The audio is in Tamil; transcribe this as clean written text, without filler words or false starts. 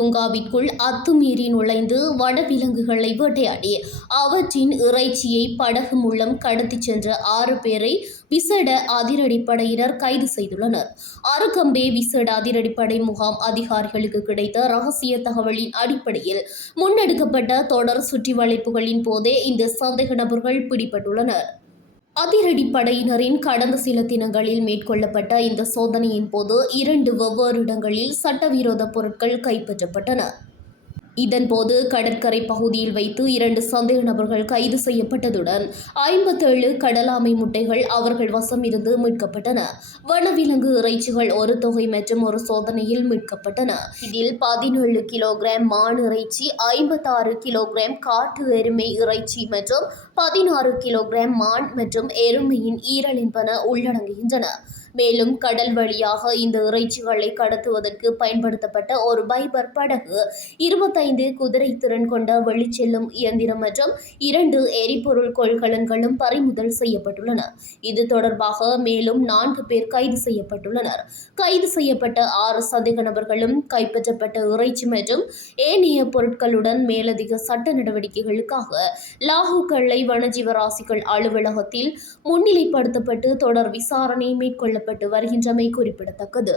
பூங்காவிற்குள் அத்துமீறி நுழைந்து வனவிலங்குகளை வேட்டையாடி அவற்றின் இறைச்சியை படகு மூலம் கடத்திச் சென்ற 6 பேரை விசேட அதிரடிப்படையினர் கைது செய்துள்ளனர். அருகம்பே விசேட அதிரடிப்படை முகாம் அதிகாரிகளுக்கு கிடைத்த ரகசிய தகவலின் அடிப்படையில் முன்னெடுக்கப்பட்ட தொடர் சுற்றிவளைப்புகளின் போதே இந்த சந்தேக நபர்கள் பிடிபட்டுள்ளனர். அதிரடிப்படையினரின் கடந்த சில தினங்களில் மேற்கொள்ளப்பட்ட இந்த சோதனையின் போது 2 வெவ்வேறு இடங்களில் சட்டவிரோத பொருட்கள் கைப்பற்றப்பட்டன. இதன்போது கடற்கரை பகுதியில் வைத்து 2 சந்தேக நபர்கள் கைது செய்யப்பட்டதுடன் 57 கடலாமை முட்டைகள் அவர்கள் வசம் இருந்து மீட்கப்பட்டன. வனவிலங்கு இறைச்சிகள் ஒரு தொகை மற்றும் ஒரு சோதனையில் மீட்கப்பட்டன. இதில் 17 கிலோகிராம் மான் இறைச்சி, 56 கிலோகிராம் காட்டு எருமை இறைச்சி மற்றும் 16 கிலோகிராம் மான் மற்றும் எருமையின் ஈரல் என்பன உள்ளடங்குகின்றன. மேலும் கடல் வழியாக இந்த இறைச்சிகளை கடத்துவதற்கு பயன்படுத்தப்பட்ட ஒரு பைபர் படகு, 25 குதிரை திறன் கொண்ட வெளிச்செல்லும் இயந்திரம் மற்றும் 2 எரிபொருள் கொள்கலன்களும் பறிமுதல் செய்யப்பட்டுள்ளன. இது தொடர்பாக மேலும் 4 பேர் கைது செய்யப்பட்டுள்ளனர். கைது செய்யப்பட்ட 6 சந்தேக நபர்களும் கைப்பற்றப்பட்ட இறைச்சி மற்றும் ஏனைய பொருட்களுடன் மேலதிக சட்ட நடவடிக்கைகளுக்காக லாகு-கள்ளை வனஜீவராசிகள் அலுவலகத்தில் முன்னிலைப்படுத்தப்பட்டு தொடர் விசாரணை மேற்கொள்ளப்பட்டு வருகின்றமை குறிப்பிடத்தக்கது.